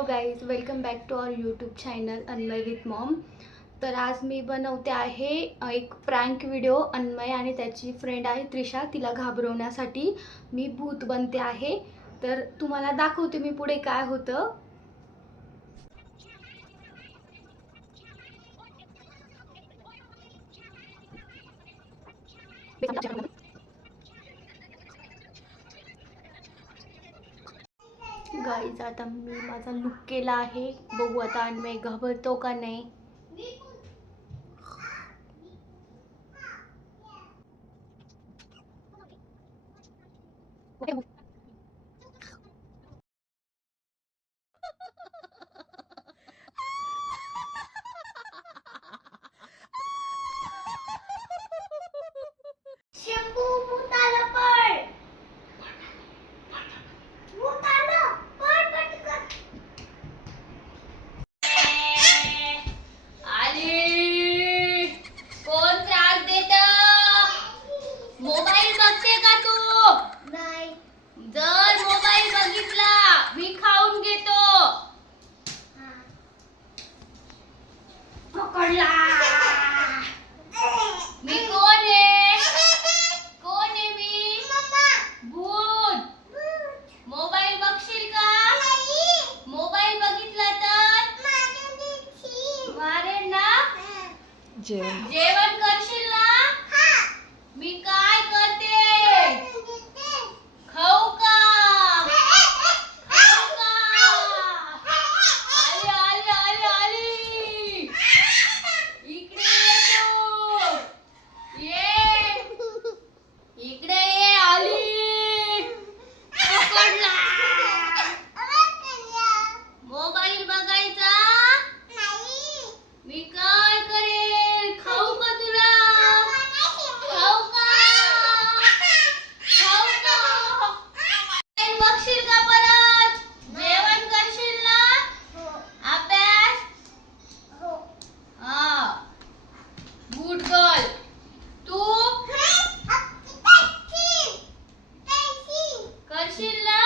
Hello guys, welcome back to our YouTube channel Anmay with mom. तर आज मी बनवते आहे एक प्रँक व्हिडिओ. अन्मय आणि त्याची फ्रेंड आहे त्रिशा, तिला घाबरवण्यासाठी मी भूत बनते आहे. तर तुम्हाला दाखवते मी पुढे काय होतं. गाईज, आता मी माझा लुक केला आहे. बघू आता अन्मय घाबरतो का नाही. शंभू भूत आलं, पळ. भूत आलं, पळ पटकन. आली. कोण त्रास देतं? मोबाईल बघते का तू? नाही. जर मोबाईल बघितला मी खाऊन घेतो. पकडला. मी कोण आहे? कोण आहे मी? भूत. मोबाईल बघशील का? मोबाईल बघितला तर मारेन ना. जेवण करशील ना? मी काय करते? खाऊ का? खाऊ का? आली आली आली आली. इकडे ये तू. ये इकडे ये. आली. पकडला. मोबाईल बघायचा. मी काय करेल? खाऊ का तुला? खाऊ का? खाऊ का? बघशील का परत? जेवण करशील ना? अभ्यास? हा. Good girl. तू करशील ना?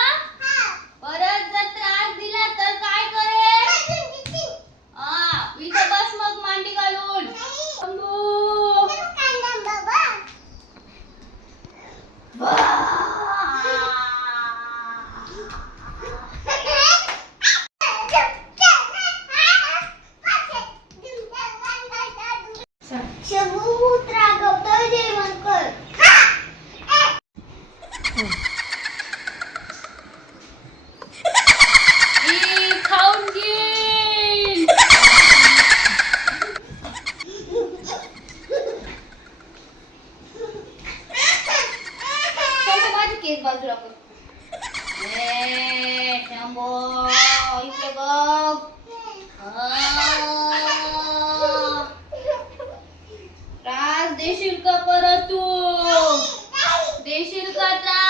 परत जर त्रास दिला तर काय करेल? हा, इथं बस मग मांडी घालून. शंभू. शंभू भूत रागवतोय, जेवण कर. खाऊन घेईल. माझी केस बाजूला कर. शंभू इकडे बघ. त्रास देशील का परत तू? देशील का त्रास?